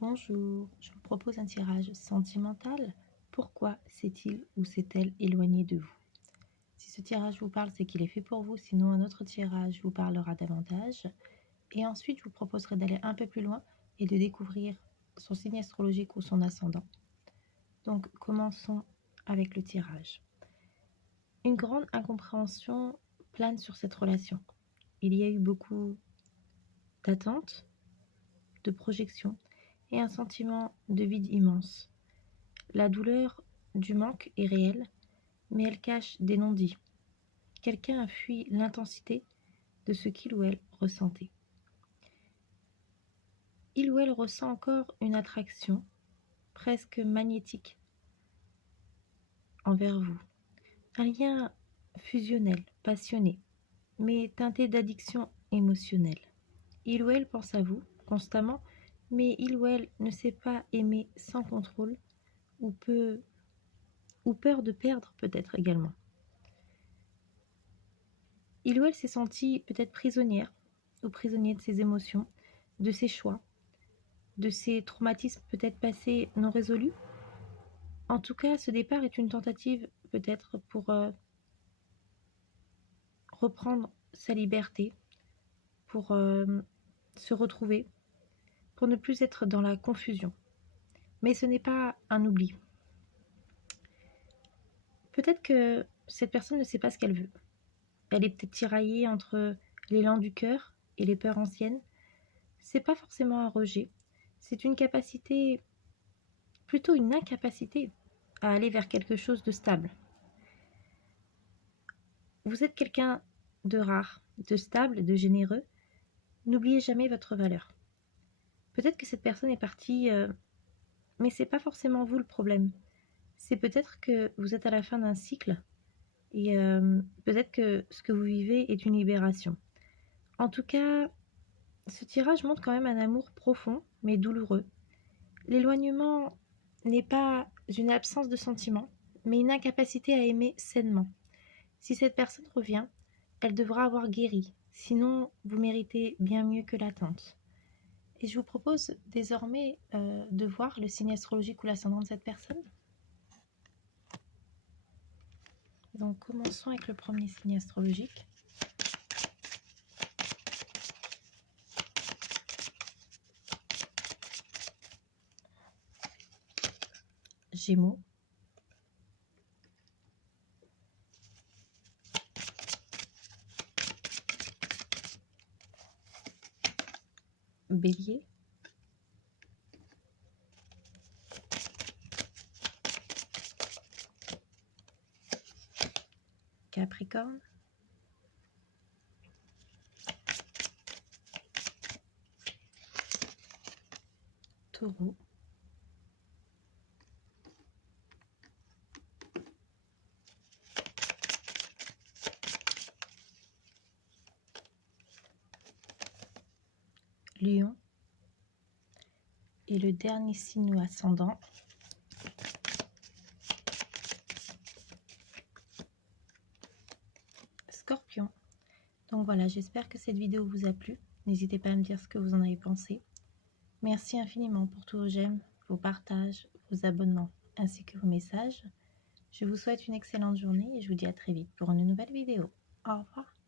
Bonjour, je vous propose un tirage sentimental. Pourquoi s'est-il ou s'est-elle éloigné de vous? Si ce tirage vous parle, c'est qu'il est fait pour vous, sinon un autre tirage vous parlera davantage. Et ensuite, je vous proposerai d'aller un peu plus loin et de découvrir son signe astrologique ou son ascendant. Donc, commençons avec le tirage. Une grande incompréhension plane sur cette relation. Il y a eu beaucoup d'attentes, de projections et un sentiment de vide immense. La douleur du manque est réelle, mais elle cache des non-dits. Quelqu'un a fui l'intensité de ce qu'il ou elle ressentait. Il ou elle ressent encore une attraction presque magnétique envers vous. Un lien fusionnel, passionné, mais teinté d'addiction émotionnelle. Il ou elle pense à vous constamment, mais il ou elle ne sait pas aimer sans contrôle ou peur de perdre peut-être également. Il ou elle s'est senti peut-être prisonnière ou prisonnier de ses émotions, de ses choix, de ses traumatismes peut-être passés non résolus. En tout cas, ce départ est une tentative peut-être pour reprendre sa liberté, pour se retrouver, pour ne plus être dans la confusion. Mais ce n'est pas un oubli. Peut-être que cette personne ne sait pas ce qu'elle veut. Elle est peut-être tiraillée entre l'élan du cœur et les peurs anciennes. C'est pas forcément un rejet, c'est une capacité, plutôt une incapacité à aller vers quelque chose de stable. Vous êtes quelqu'un de rare, de stable, de généreux. N'oubliez jamais votre valeur. Peut-être que cette personne est partie, mais c'est pas forcément vous le problème. C'est peut-être que vous êtes à la fin d'un cycle et peut-être que ce que vous vivez est une libération. En tout cas, ce tirage montre quand même un amour profond mais douloureux. L'éloignement n'est pas une absence de sentiment, mais une incapacité à aimer sainement. Si cette personne revient, elle devra avoir guéri, sinon vous méritez bien mieux que l'attente. Et je vous propose désormais de voir le signe astrologique ou l'ascendant de cette personne. Donc commençons avec le premier signe astrologique. Gémeaux. Bélier. Capricorne. Taureau. Lion. Et le dernier signe ou ascendant, Scorpion. Donc voilà, j'espère que cette vidéo vous a plu. N'hésitez pas à me dire ce que vous en avez pensé. Merci infiniment pour tous vos j'aime, vos partages, vos abonnements, ainsi que vos messages. Je vous souhaite une excellente journée et je vous dis à très vite pour une nouvelle vidéo. Au revoir.